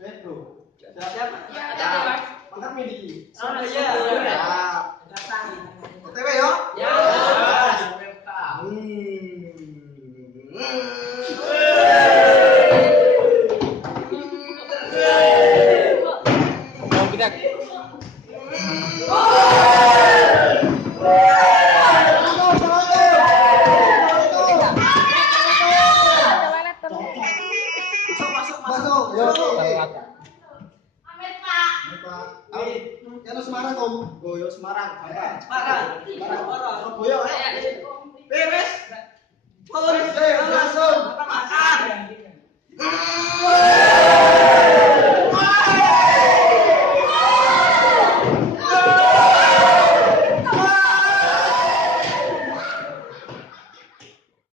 Bro. Siapa? Mantap milih. Oh iya. OTW yo. Ya. Masuk. Yo. Kalau Semarang Om. Oh, yo Semarang. Semarang. Surabaya. Beres. Langsung.